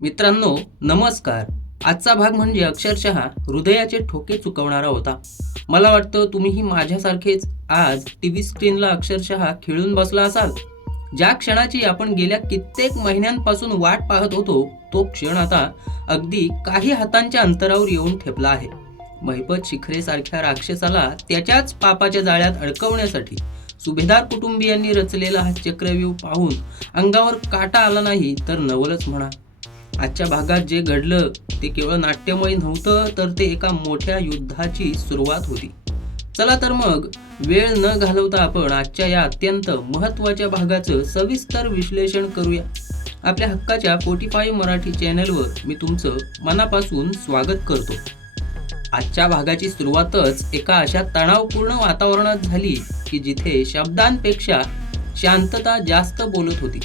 मित्रांनो, नमस्कार. आजचा भाग म्हणजे अक्षरशः हृदयाचे ठोके चुकवणारा होता. मला वाटतं तुम्हीही माझ्यासारखेच आज टीव्ही स्क्रीनला अक्षरशः खिळून बसला असाल. ज्या क्षणाची आपण गेल्या कित्येक महिन्यांपासून वाट पाहत होतो, तो क्षण आता अगदी काही हातांच्या अंतरावर येऊन ठेपला आहे. महिपत शिखरे सारख्या राक्षसाला त्याच्याच पापाच्या जाळ्यात अडकवण्यासाठी सुभेदार कुटुंबियांनी रचलेला हा चक्रव्यूह पाहून अंगावर काटा आला नाही तर नवलच म्हणा. आजच्या भागात जे घडलं ते केवळ नाट्यमय नव्हतं, तर ते एका मोठ्या युद्धाची सुरुवात होती. चला तर मग वेळ न घालवता आपण आजच्या या अत्यंत महत्त्वाच्या भागाचं सविस्तर विश्लेषण करूया. आपल्या हक्काच्या 45 मराठी चॅनलवर मी तुमचं मनापासून स्वागत करतो. आजच्या भागाची सुरुवातच एका अशा तणावपूर्ण वातावरणात झाली की जिथे शब्दांपेक्षा शांतता जास्त बोलत होती.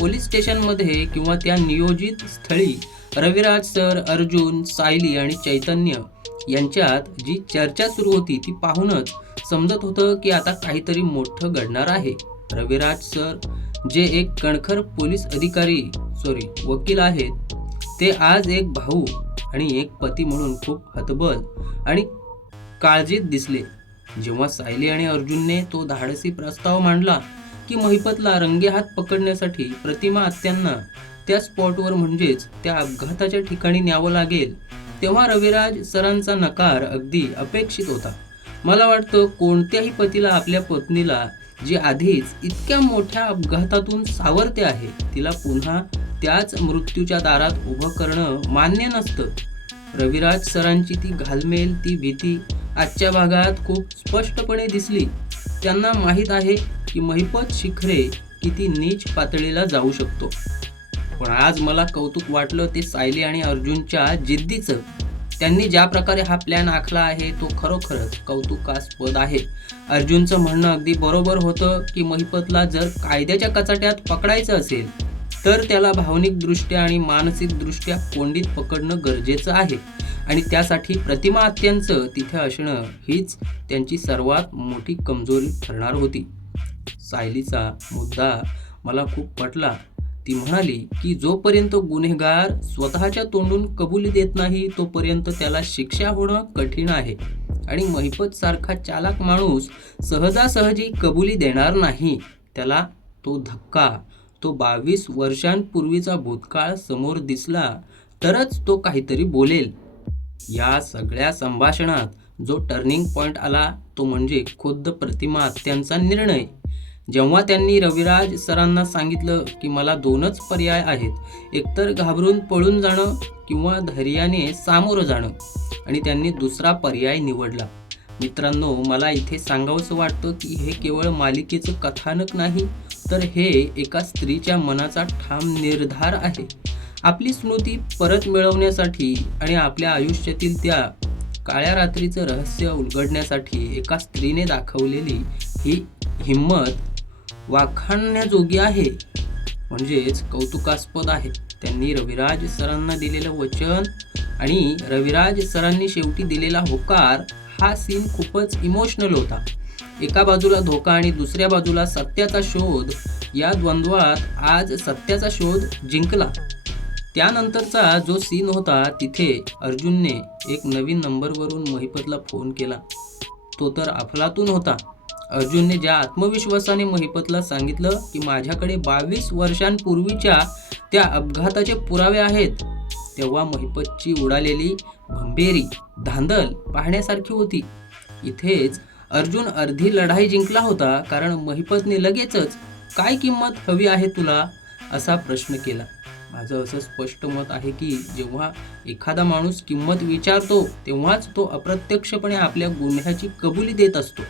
पोलीस स्टेशनमध्ये किंवा त्या नियोजित स्थळी रविराज सर, अर्जुन, सायली आणि चैतन्य यांच्यात जी चर्चा सुरू होती ती पाहूनच समजत होतं की आता काहीतरी मोठं घडणार आहे. रविराज सर, जे एक कणखर पोलीस वकील आहेत, ते आज एक भाऊ आणि एक पती म्हणून खूप हतबल आणि काळजीत दिसले. जेव्हा सायली आणि अर्जुनने तो धाडसी प्रस्ताव मांडला की महिपतला रंगेहात पकडण्यासाठी प्रतिमा आत्यांना त्या स्पॉटवर म्हणजेच त्या अपघाताच्या ठिकाणी न्यावं लागेल, तेव्हा रविराज सरांचा नकार अगदी अपेक्षित होता. मला वाटतं कोणत्याही पतीला आपल्या पत्नीला, जी आधीच इतक्या मोठ्या अपघातातून सावरते आहे, तिला पुन्हा त्याच मृत्यूच्या दारात उभं करणं मान्य नसतं. रविराज सरांची ती घालमेल, ती भीती आजच्या भागात खूप स्पष्टपणे दिसली. त्यांना माहीत आहे की महिपत शिखरे किती नीच पातळीला जाऊ शकतो. पण आज मला कौतुक वाटलं ते सायली आणि अर्जुनच्या जिद्दीचं. त्यांनी ज्या प्रकारे हा प्लॅन आखला आहे तो खरोखरच कौतुकास्पद आहे. अर्जुनचं म्हणणं अगदी बरोबर होतं की महिपतला जर कायद्याच्या कचाट्यात पकडायचं असेल तर त्याला भावनिकदृष्ट्या आणि मानसिकदृष्ट्या कोंडीत पकडणं गरजेचं आहे आणि त्यासाठी प्रतिमा आत्यांचं तिथे असणं हीच त्यांची सर्वात मोठी कमजोरी ठरणार होती. सायलीचा मुद्दा मला खूप पटला. ती म्हणाली की जोपर्यंत गुन्हेगार स्वतःच्या तोंडून कबुली देत नाही तोपर्यंत त्याला शिक्षा होणं कठीण आहे आणि महिपत सारखा चालाक माणूस सहजासहजी कबुली देणार नाही. त्याला तो धक्का, तो 22 वर्षांपूर्वीचा भूतकाळ समोर दिसला तरच तो काहीतरी बोलेल. या सगळ्या संभाषणात जो टर्निंग पॉइंट आला तो म्हणजे खुद्द प्रतिमा आत्यांचा निर्णय. जेव्हा त्यांनी रविराज सरांना सांगितलं की मला 2च पर्याय आहेत, एकतर घाबरून पळून जाणं किंवा धैर्याने सामोरं जाणं, आणि त्यांनी दुसरा पर्याय निवडला. मित्रांनो, मला इथे सांगावंसं वाटतं की हे केवळ मालिकेचं कथानक नाही, तर हे एका स्त्रीच्या मनाचा ठाम निर्धार आहे. आपली स्मृती परत मिळवण्यासाठी आणि आपल्या आयुष्यातील त्या काळ्या रात्रीचं रहस्य उलगडण्यासाठी एका स्त्रीने दाखवलेली ही हिंमत वाखाणण्याजोगी आहे, म्हणजेच कौतुकास्पद आहे. त्यांनी रविराज सरांना दिलेलं वचन आणि रविराज सरांनी शेवटी दिलेला होकार, हा सीन खूपच इमोशनल होता. एका बाजूला धोका आणि दुसऱ्या बाजूला सत्याचा शोध. या द्वंद्वात आज सत्याचा शोध जिंकला. त्यानंतरचा जो सीन होता तिथे अर्जुनने एक नवीन नंबरवरून महिपतला फोन केला. तो तर अफलातून होता. अर्जुनने ज्या आत्मविश्वासाने महिपतला सांगितलं की माझ्याकडे 22 वर्षांपूर्वीच्या त्या अपघाताचे पुरावे आहेत, तेव्हा महिपतची उडालेली भंभेरी, धांदल पाहण्यासारखी होती. इथेच अर्जुन अर्धी लढाई जिंकला होता, कारण महिपतने लगेचच काय किंमत हवी आहे तुला असा प्रश्न केला. माझं असं स्पष्ट मत आहे की जेव्हा एखादा माणूस किंमत विचारतो तेव्हाच तो अप्रत्यक्षपणे आपल्या गुन्ह्याची कबुली देत असतो.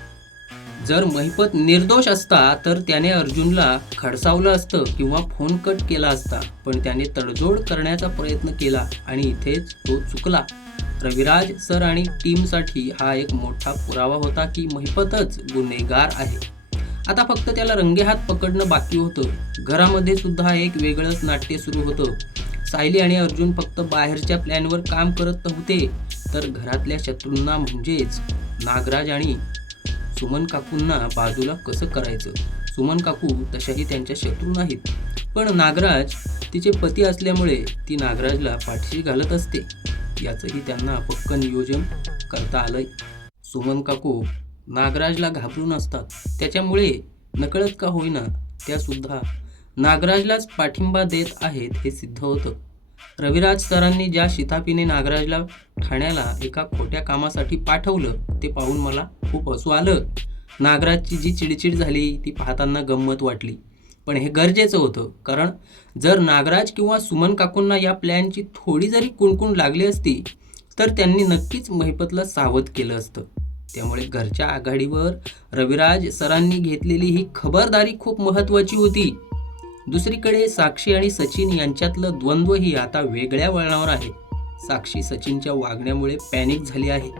जर महिपत निर्दोष असता तर त्याने अर्जुनला खडसावलं असतं किंवा फोन कट केला असता, पण त्याने तडजोड करण्याचा प्रयत्न केला आणि इथेच तो चुकला. रविराज सर आणि टीमसाठी हा एक मोठा पुरावा होता की महिपतच गुन्हेगार आहे. आता फक्त त्याला रंगेहात पकडणं बाकी होतं. घरामध्ये सुद्धा एक वेगळंच नाट्य सुरू होतं. सायली आणि अर्जुन फक्त बाहेरच्या प्लॅनवर काम करत होते, तर घरातल्या शत्रूंना म्हणजेच नागराज आणि सुमन काकूंना बाजूला कसं करायचं. सुमन काकू तशाही त्यांच्या शत्रू नाहीत, पण नागराज तिचे पती असल्यामुळे ती नागराजला पाठीशी घालत असते. याचंही त्यांना पक्क नियोजन करता आलंय. सुमन काकू नागराजला घाबरून असतात, त्याच्यामुळे नकळत का होईना त्या सुद्धा नागराजलाच पाठिंबा देत आहेत हे सिद्ध होतं. रविराज सरांनी ज्या शिताफीने नागराजला ठाण्याला एका खोट्या कामासाठी पाठवलं ते पाहून मला खूप हसू आलं. नागराजची जी चिडचिड झाली ती पाहताना गंमत वाटली, पण हे गरजेचं होतं. कारण जर नागराज किंवा सुमन काकूंना या प्लॅनची थोडी जरी कुणकुण लागली असती तर त्यांनी नक्कीच महिपतला सावध केलं असतं. त्यामुळे घरच्या आघाडीवर रविराज सरांनी घेतलेली ही खबरदारी खूप महत्त्वाची होती. दुसरीकडे साक्षी आणि सचिन यांच्यातलं द्वंद्वही आता वेगळ्या वळणावर आहे. साक्षी सचिनच्या वागण्यामुळे पॅनिक झाली आहे.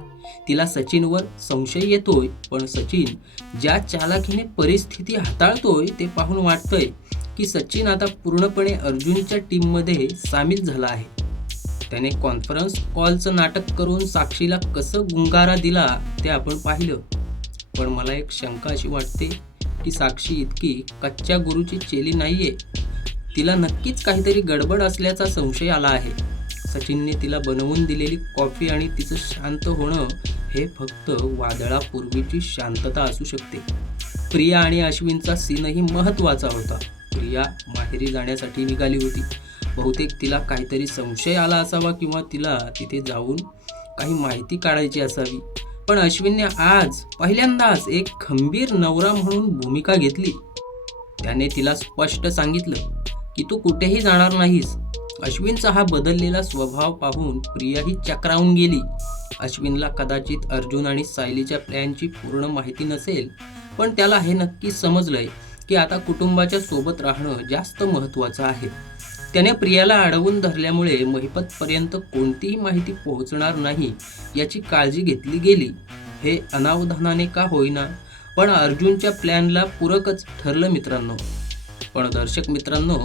तिला सचिनवर संशय येतोय, पण सचिन ज्या चालाखीने परिस्थिती हाताळतोय ते पाहून वाटतंय की सचिन आता पूर्णपणे अर्जुनच्या टीममध्ये सामील झाला आहे. त्याने कॉन्फरन्स कॉलचं नाटक करून साक्षीला कसं गुंगारा दिला ते आपण पाहिलं. पण मला एक शंका अशी वाटते की साक्षी इतकी कच्च्या गुरूची चेली नाहीये. तिला नक्कीच काहीतरी गडबड असल्याचा संशय आला आहे. सचिनने तिला बनवून दिलेली कॉफी आणि तिचं शांत होणं हे फक्त वादळापूर्वीची शांतता असू शकते. प्रिया आणि अश्विनचा सीनही महत्त्वाचा होता. प्रिया माहेरी जाण्यासाठी निघाली होती. बहुतेक तिला काहीतरी संशय आला असावा किंवा तिला तिथे जाऊन काही माहिती काढायची असावी. पण अश्विनने आज पहिल्यांदाच एक खंबीर नवरा म्हणून भूमिका घेतली. त्याने तिला स्पष्ट सांगितलं की तू कुठेही जाणार नाहीस. अश्विनचा हा बदललेला स्वभाव पाहून प्रियाही चक्रावून गेली. अश्विनला कदाचित अर्जुन आणि सायलीच्या प्लॅनची पूर्ण माहिती नसेल, पण त्याला हे नक्की समजलंय की आता कुटुंबाच्या सोबत राहणं जास्त महत्त्वाचं आहे. त्याने प्रियाला अडवून धरल्यामुळे महिपतपर्यंत कोणतीही माहिती पोहोचणार नाही याची काळजी घेतली गेली. हे अनावधानाने का होईना, पण अर्जुनच्या प्लॅनला पूरकच ठरलं मित्रांनो. पण दर्शक मित्रांनो,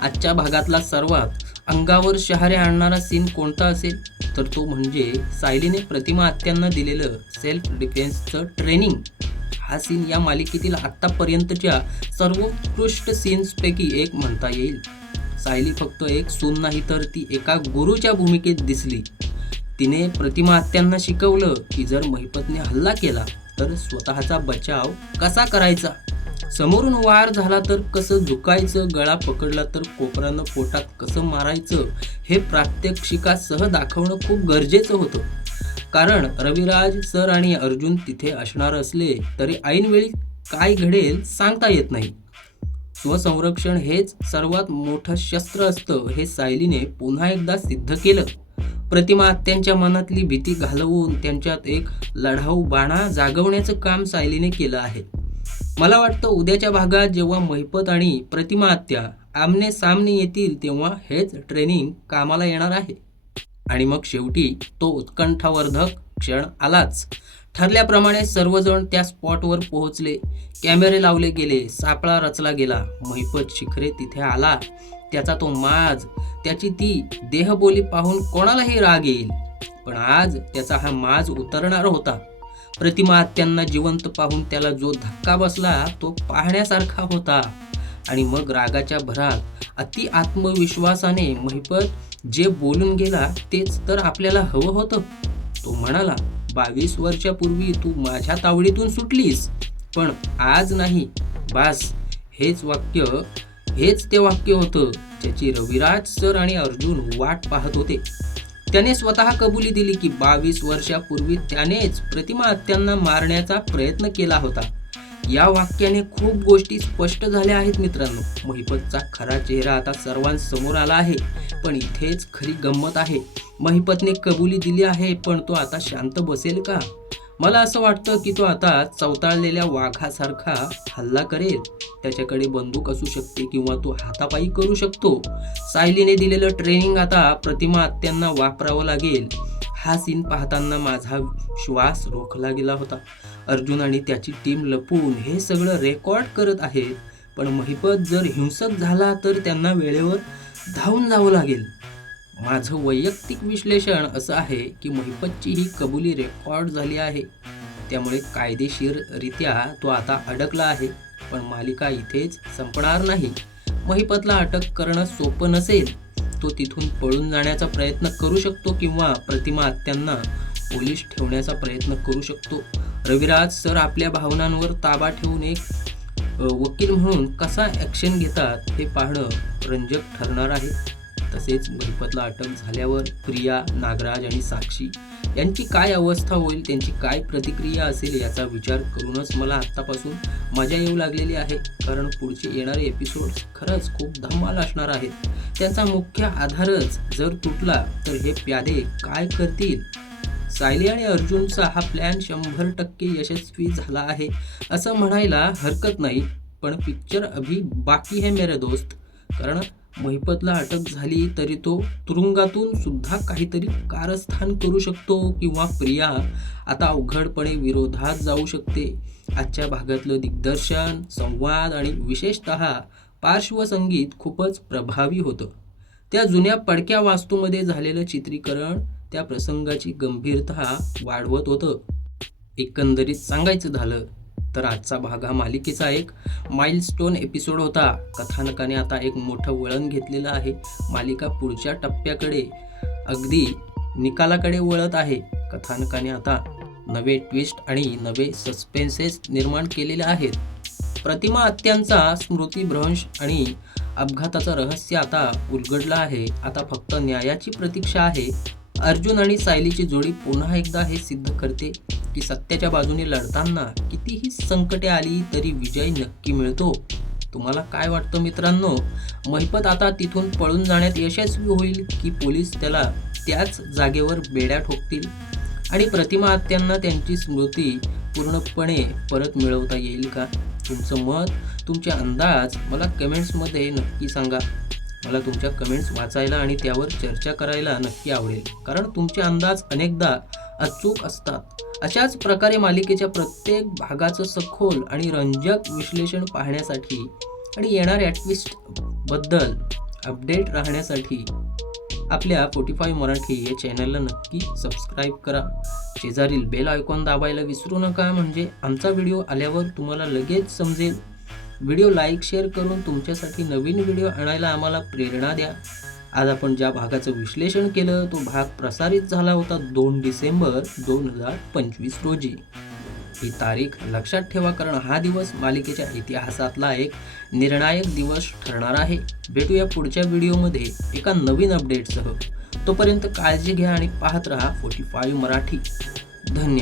आजच्या भागातला सर्वात अंगावर शहारे आणणारा सीन कोणता असेल तर तो म्हणजे सायलीने प्रतिमा आत्यांना दिलेलं सेल्फ डिफेन्सचं ट्रेनिंग. हा सीन या मालिकेतील आत्तापर्यंतच्या सर्वोत्कृष्ट सीन्सपैकी एक म्हणता येईल. सायली फक्त एक सून नाही तर ती एका गुरुच्या भूमिकेत दिसली. तिने प्रतिमा आत्यांना शिकवलं की जर महिपतने हल्ला केला तर स्वतःचा बचाव कसा करायचा, समोरून वार झाला तर कसं झुकायचं, गळा पकडला तर कोपरानं पोटात कसं मारायचं हे प्रात्यक्षिकासह दाखवणं खूप गरजेचं होतं. कारण रविराज सर आणि अर्जुन तिथे असणार असले तरी ऐनवेळी काय घडेल सांगता येत नाही. स्वसंरक्षण हेच सर्वात मोठं शस्त्र असतं हे सायलीने पुन्हा एकदा सिद्ध केलं. प्रतिमा आत्यांच्या मनातली भीती घालवून त्यांच्यात एक लढाऊ बाणा जागवण्याचं काम सायलीने केलं आहे. मला वाटतं उद्याच्या भागात जेव्हा महिपत आणि प्रतिमा आत्या आमने सामने येतील तेव्हा हेच ट्रेनिंग कामाला येणार आहे. आणि मग शेवटी तो उत्कंठावर्धक क्षण आलाच. ठरल्याप्रमाणे सर्वजण त्या स्पॉटवर पोहोचले. कॅमेरे लावले गेले, सापळा रचला गेला. महिपत शिखरे तिथे आला. त्याचा तो माज, त्याची ती देहबोली पाहून कोणालाही राग येईल, पण आज त्याचा हा माज उतरणार होता. प्रतिमा आत्यांना जिवंत पाहून त्याला जो धक्का बसला तो पाहण्यासारखा होता. आणि मग रागाच्या भरात अति आत्मविश्वासाने महिपत जे बोलून गेला तेच तर आपल्याला हवं होतं. तो म्हणाला, 22 वर्षापूर्वी तू माझ्या तावडीतून सुटलीस, पण आज नाही. बास. हेच ते वाक्य होतं ज्याची रविराज सर आणि अर्जुन वाट पाहत होते. त्याने स्वतः कबुली दिली की 22 वर्षापूर्वी त्यानेच प्रतिमा आत्यांना मारण्याचा प्रयत्न केला होता. या वाक्याने खूप गोष्टी स्पष्ट झाल्या आहेत मित्रांनो. महिपतचा खरा चेहरा आता सर्वांसमोर आला आहे. पण इथेच खरी गंमत आहे. महिपतने कबुली दिली आहे, पण तो आता शांत बसेल का? मला असं वाटतं की तो आता चवताळलेल्या वाघासारखा हल्ला करेल. त्याच्याकडे बंदूक असू शकते किंवा तो हातापायी करू शकतो. सायलीने दिलेलं ट्रेनिंग आता प्रतिमा आत्यांना वापरावं लागेल. हा सीन पाहताना माझा श्वास रोखला गेला होता. अर्जुन आणि त्याची टीम लपून हे सगळं रेकॉर्ड करत आहेत, पण महिपत जर हिंसक झाला तर त्यांना वेळेवर धावून जावं लागेल. माझं वैयक्तिक विश्लेषण असं आहे की महिपतची ही कबुली रेकॉर्ड झाली आहे, त्यामुळे कायदेशीररित्या तो आता अडकला आहे. पण मालिका इथेच संपणार नाही. महिपतला अटक करणं सोपं नसेल. तो तिथून पळून जाण्याचा प्रयत्न करू शकतो किंवा प्रतिमा आत्यांना पोलीस ठेवण्याचा प्रयत्न करू शकतो. रविराज सर आपल्या भावनांवर ताबा ठेवून एक वकील म्हणून कसा ॲक्शन घेतात हे पाहणं रंजक ठरणार आहे. तसेच महिपतला अटक झाल्यावर प्रिया, नागराज आणि साक्षी यांची काय अवस्था होईल, त्यांची काय प्रतिक्रिया असेल याचा विचार करूनच मला आत्तापासून मजा येऊ लागलेली आहे. कारण पुढचे येणारे एपिसोड्स खरंच खूप धमाल असणार आहेत. त्यांचा मुख्य आधारच जर तुटला तर हे प्यादे काय करतील. सायली आणि अर्जुनचा हा प्लॅन 100% यशस्वी झाला आहे असं म्हणायला हरकत नाही. पण पिक्चर अभी बाकी है मेरे दोस्त. कारण महिपतला अटक झाली तरी तो तुरुंगातून सुद्धा काहीतरी कारस्थान करू शकतो किंवा प्रिया आता अवघडपणे विरोधात जाऊ शकते. आजच्या भागातलं दिग्दर्शन, संवाद आणि विशेषतः पार्श्वसंगीत खूपच प्रभावी होतं. त्या जुन्या पडक्या वास्तूमध्ये झालेलं चित्रीकरण त्या प्रसंगाची गंभीरता वाढवत होतं. एकंदरीत सांगायचं झालं तर आजचा भाग हा मालिकेचा एक माइलस्टोन एपिसोड होता. कथानकाने आता एक मोठं वळण घेतलेलं आहे. मालिका पुढच्या टप्प्याकडे, अगदी निकालाकडे वळत आहे. कथानकाने आता नवे ट्विस्ट आणि नवे सस्पेन्सेस निर्माण केलेले आहेत. प्रतिमा आत्यांचा स्मृतिभ्रंश आणि अपघाताचं रहस्य आता उलगडलं आहे. आता फक्त न्यायाची प्रतीक्षा आहे. अर्जुन आणि सायलीची जोडी पुन्हा एकदा हे सिद्ध करते की सत्याच्या बाजूने लढताना कितीही संकटे आली तरी विजय नक्की मिळतो. तुम्हाला काय वाटतं मित्रांनो? महिपत आता तिथून पळून जाण्यात यशस्वी होईल की पोलीस त्याला त्याच जागेवर बेड्या ठोकतील आणि प्रतिमा आत्यांना त्यांची स्मृती पूर्णपणे परत मिळवता येईल का? तुमचं मत, तुमचे अंदाज मला कमेंट्समध्ये नक्की सांगा. मला तुमच्या कमेंट्स वाचायला आणि त्यावर चर्चा करायला नक्की आवडेल. कारण तुमचे अंदाज अनेकदा अचूक असतात. अशाच प्रकारे मालिकेच्या प्रत्येक भागाचं सखोल आणि रंजक विश्लेषण पाहण्यासाठी आणि येणाऱ्या ट्विस्टबद्दल अपडेट राहण्यासाठी आपल्या 45 मराठी या चॅनलला नक्की सबस्क्राईब करा. शेजारील बेल आयकॉन दाबायला विसरू नका, म्हणजे आमचा व्हिडिओ आल्यावर तुम्हाला लगेच समजेल. व्हिडिओ लाईक, शेअर करून तुमच्यासाठी नवीन व्हिडिओ आणायला आम्हाला प्रेरणा द्या. आज आपण ज्या भागाचं विश्लेषण केलं तो भाग प्रसारित झाला होता 2 डिसेंबर 2025 रोजी. ही तारीख लक्षात ठेवा, कारण हा दिवस मालिकेच्या इतिहासातला एक निर्णायक दिवस ठरणार आहे. भेटूया पुढच्या व्हिडिओमध्ये एका नवीन अपडेटसह. तोपर्यंत काळजी घ्या आणि पाहत रहा 45 मराठी. धन्यवाद.